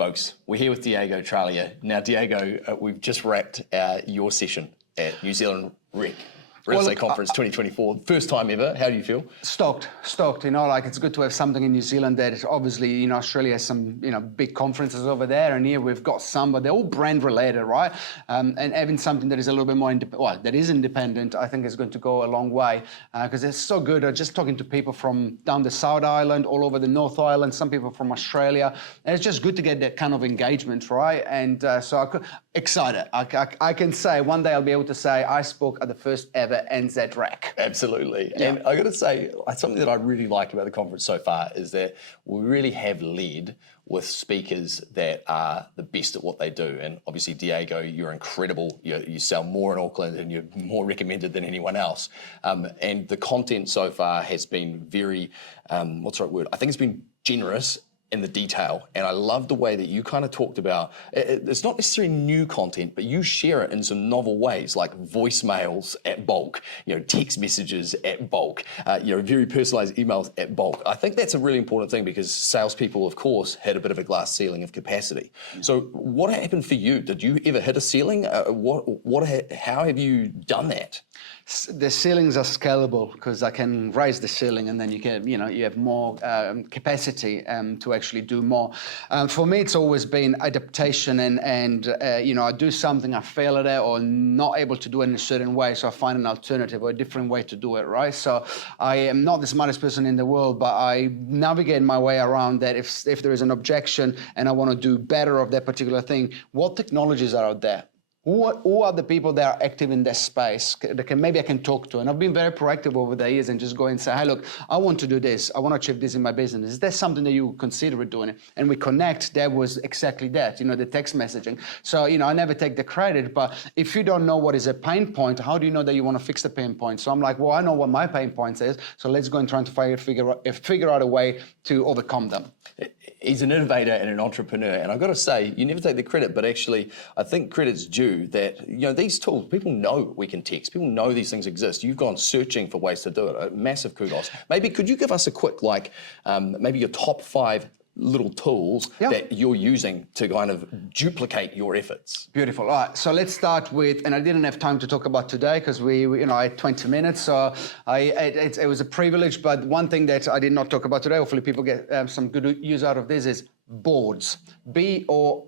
Folks, we're here with Diego Traglia. Now, Diego, we've just wrapped your session at New Zealand REC. Real Estate Conference 2024, first time ever. How do you feel? Stoked. You know, like it's good to have something in New Zealand that obviously, you know, Australia has some, you know, big conferences over there, and here we've got some, but they're all brand related, right? And having something that is a little bit more that is independent, I think is going to go a long way because it's so good. Just talking to people from down the South Island, all over the North Island, some people from Australia, and it's just good to get that kind of engagement, right? And so excited. I can say one day I'll be able to say I spoke at the first ever NZREC. Absolutely. Yeah. And I got to say, something that I really liked about the conference so far is that we really have led with speakers that are the best at what they do. And obviously, Diego, you're incredible. You sell more in Auckland and you're more recommended than anyone else. And the content so far has been very, what's the right word? I think it's been generous in the detail, and I love the way that you kind of talked about, it's not necessarily new content, but you share it in some novel ways, like voicemails at bulk, you know, text messages at bulk, you know, very personalized emails at bulk. I think that's a really important thing because salespeople, of course, had a bit of a glass ceiling of capacity. So what happened for you? Did you ever hit a ceiling? How have you done that? The ceilings are scalable because I can raise the ceiling, and then you can, you know, you have more capacity to actually do more. For me, it's always been adaptation, and you know, I do something, I fail at it, or not able to do it in a certain way, so I find an alternative or a different way to do it, right? So I am not the smartest person in the world, but I navigate my way around that. If there is an objection and I want to do better of that particular thing, what technologies are out there? Who are the people that are active in this space that maybe I can talk to? And I've been very proactive over the years and just go and say, hey, look, I want to do this. I want to achieve this in my business. Is there something that you consider doing? And we connect. That was exactly that, you know, the text messaging. So, you know, I never take the credit, but if you don't know what is a pain point, how do you know that you want to fix the pain point? So I'm like, well, I know what my pain point is. So let's go and try to figure out a way to overcome them. He's an innovator and an entrepreneur, and I've got to say, you never take the credit, but actually, I think credit's due that, you know, these tools, people know we can text, people know these things exist. You've gone searching for ways to do it. Massive kudos. Maybe could you give us a quick, like, maybe your top 5 little tools that you're using to kind of duplicate your efforts? Beautiful. All right, so let's start with, and I didn't have time to talk about today because we you know, I had 20 minutes, so it was a privilege, but one thing that I did not talk about today, hopefully people get some good use out of this, is boards. BOARDS,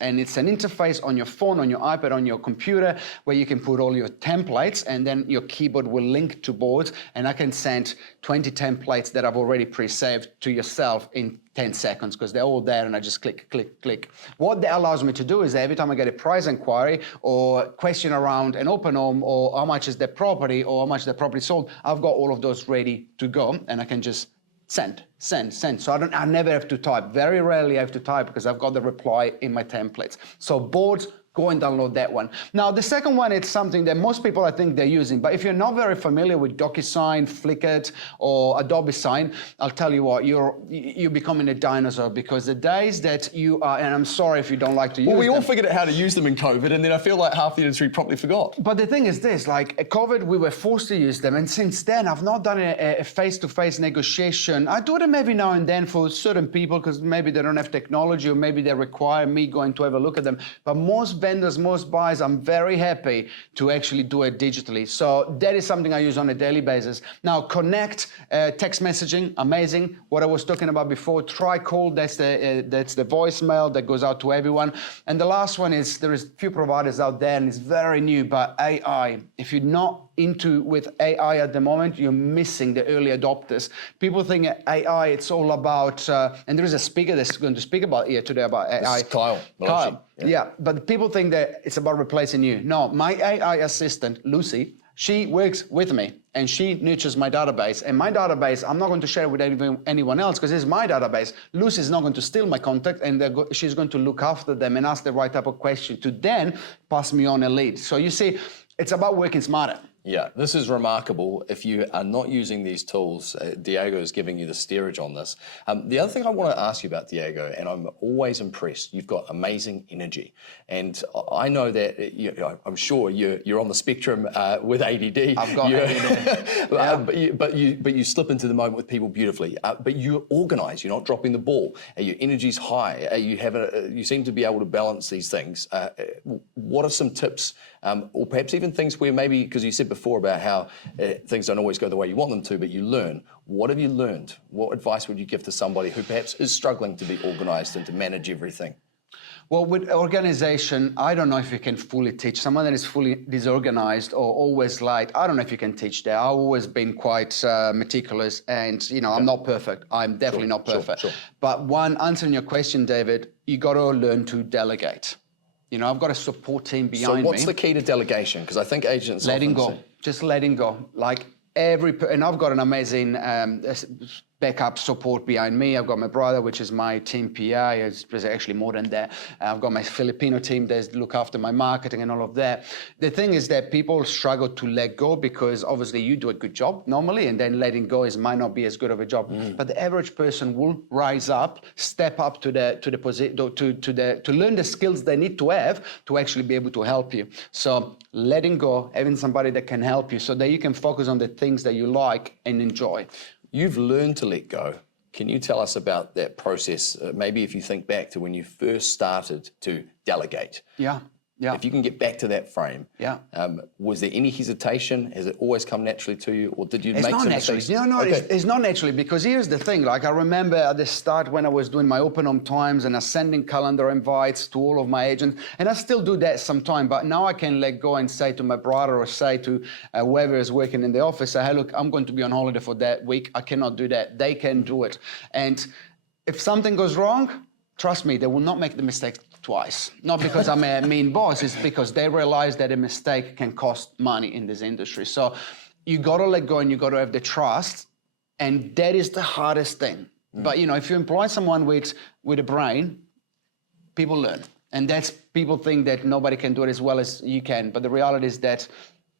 and it's an interface on your phone, on your iPad, on your computer, where you can put all your templates, and then your keyboard will link to boards, and I can send 20 templates that I've already pre-saved to yourself in 10 seconds because they're all there, and I just click, click, click. What that allows me to do is that every time I get a price inquiry or question around an open home, or how much is the property, or how much the property sold, I've got all of those ready to go, and I can just send. So I never have to type. Very rarely I have to type because I've got the reply in my templates. So boards, go and download that one. Now, the second one, it's something that most people, I think, they're using. But if you're not very familiar with DocuSign, Flickr, or Adobe Sign, I'll tell you what, you're becoming a dinosaur, because the days that you are, and I'm sorry if you don't like to use them. Well, we all figured out how to use them in COVID, and then I feel like half the industry probably forgot. But the thing is this, like COVID, we were forced to use them. And since then, I've not done a face-to-face negotiation. I do them every now and then for certain people because maybe they don't have technology, or maybe they require me going to have a look at them. But most vendors, most buyers, I'm very happy to actually do it digitally. So that is something I use on a daily basis. Now, Connect, text messaging, amazing. What I was talking about before, try call, that's the voicemail that goes out to everyone. And the last one is, there is a few providers out there, and it's very new, but AI. If you're not into with AI at the moment, you're missing the early adopters. People think AI, it's all about, and there is a speaker that's going to speak about here today about AI. This is Kyle. Yeah, but people think that it's about replacing you. No, my AI assistant, Lucy, she works with me, and she nurtures my database. And my database, I'm not going to share it with anyone else because it's my database. Lucy is not going to steal my contact, and she's going to look after them and ask the right type of question to then pass me on a lead. So you see, it's about working smarter. Yeah, this is remarkable. If you are not using these tools, Diego is giving you the steerage on this. The other thing I want to ask you about, Diego, and I'm always impressed, you've got amazing energy. And I know that, I'm sure you're on the spectrum with ADD. I've got ADD. But you slip into the moment with people beautifully. But you're organised, you're not dropping the ball. Your energy's high. You seem to be able to balance these things. What are some tips, or perhaps even things where maybe, because you said before about how things don't always go the way you want them to, but you learn. What have you learned? What advice would you give to somebody who perhaps is struggling to be organised and to manage everything? Well, with organization, I don't know if you can fully teach. Someone that is fully disorganized or always late, I don't know if you can teach that. I've always been quite meticulous, and I'm not perfect. I'm definitely not perfect. Sure. But answering your question, David, you got to learn to delegate. I've got a support team behind me. So what's the key to delegation? Because I think agents letting go. Just letting go. Like and I've got an amazing backup support behind me. I've got my brother, which is my team PA. It's actually more than that. I've got my Filipino team that look after my marketing and all of that. The thing is that people struggle to let go because obviously you do a good job normally, and then letting go might not be as good of a job. But the average person will rise up, step up to the position, to learn the skills they need to have to actually be able to help you. So letting go, having somebody that can help you so that you can focus on the things that you like and enjoy. You've learned to let go. Can you tell us about that process? Maybe if you think back to when you first started to delegate. Yeah. If you can get back to that frame. Yeah. Was there any hesitation? Has it always come naturally to you, or did you make some mistakes? No, okay. It's not naturally, because here's the thing. Like, I remember at the start when I was doing my open home times and I sending calendar invites to all of my agents, and I still do that sometimes. But now I can let go and say to my brother or say to whoever is working in the office, hey, look, I'm going to be on holiday for that week. I cannot do that. They can do it. And if something goes wrong, trust me, they will not make the mistake twice. Not because I'm a mean boss, it's because they realize that a mistake can cost money in this industry. So you got to let go and you got to have the trust, and that is the hardest thing. But if you employ someone with a brain, people learn. And that's, people think that nobody can do it as well as you can, but the reality is that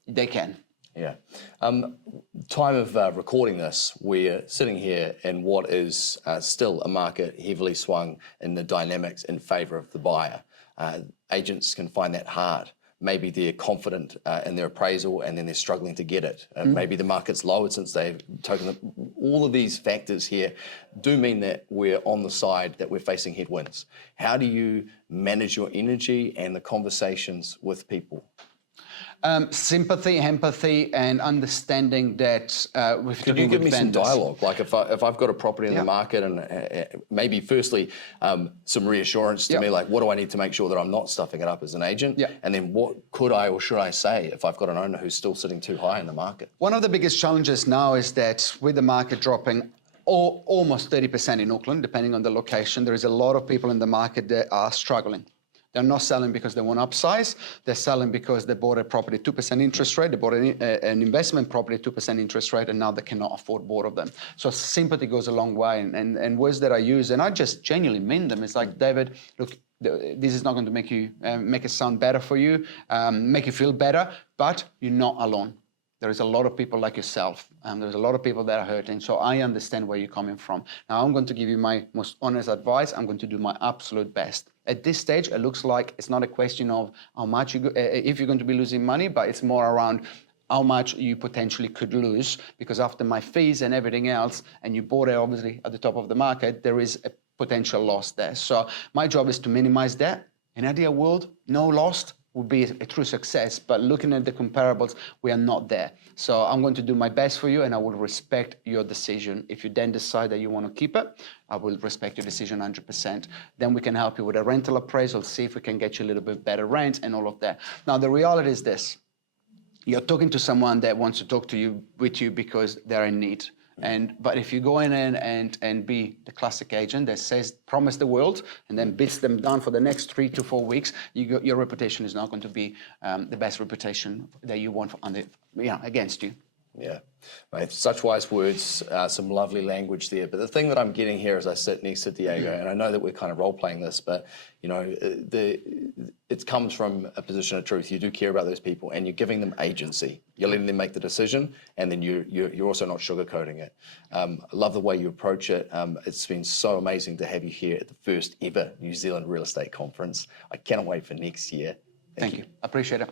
they can. Yeah. Time of recording this, we're sitting here in what is still a market heavily swung in the dynamics in favour of the buyer. Agents can find that hard. Maybe they're confident in their appraisal and then they're struggling to get it. Maybe the market's lowered since they've taken all of these factors here do mean that we're on the side that we're facing headwinds. How do you manage your energy and the conversations with people? Sympathy, empathy, and understanding that we've Could you give me some dialogue? Like if I've got a property in the market, and maybe firstly some reassurance to me, like what do I need to make sure that I'm not stuffing it up as an agent? And then what could I or should I say if I've got an owner who's still sitting too high in the market? One of the biggest challenges now is that with the market dropping almost 30% in Auckland, depending on the location, there is a lot of people in the market that are struggling. They're not selling because they want to upsize. They're selling because they bought a property 2% interest rate. They bought an investment property 2% interest rate, and now they cannot afford both of them. So sympathy goes a long way. And words that I use, and I just genuinely mean them. It's like, David, look, this is not going to make you make it sound better for you, make you feel better, but you're not alone. There is a lot of people like yourself, and there's a lot of people that are hurting, so I understand where you're coming from. Now, I'm going to give you my most honest advice. I'm going to do my absolute best. At this stage, it looks like it's not a question of how much if you're going to be losing money, but it's more around how much you potentially could lose, because after my fees and everything else, and you bought it obviously at the top of the market, there is a potential loss there. So my job is to minimize that. In an ideal world, no loss would be a true success, but looking at the comparables, we are not there. So I'm going to do my best for you, and I will respect your decision. If you then decide that you want to keep it, I will respect your decision 100%. Then we can help you with a rental appraisal, see if we can get you a little bit better rent and all of that. Now, the reality is this. You're talking to someone that wants to talk to you with you because they're in need. But if you go in and be the classic agent that says, promise the world, and then beats them down for the next 3 to 4 weeks, your reputation is not going to be the best reputation that you want against you. Yeah, mate, such wise words, some lovely language there. But the thing that I'm getting here as I sit next to Diego, and I know that we're kind of role-playing this, but you know, it comes from a position of truth. You do care about those people, and you're giving them agency. You're letting them make the decision, and then you're also not sugarcoating it. I love the way you approach it. It's been so amazing to have you here at the first ever New Zealand Real Estate Conference. I cannot wait for next year. Thank you. I appreciate it.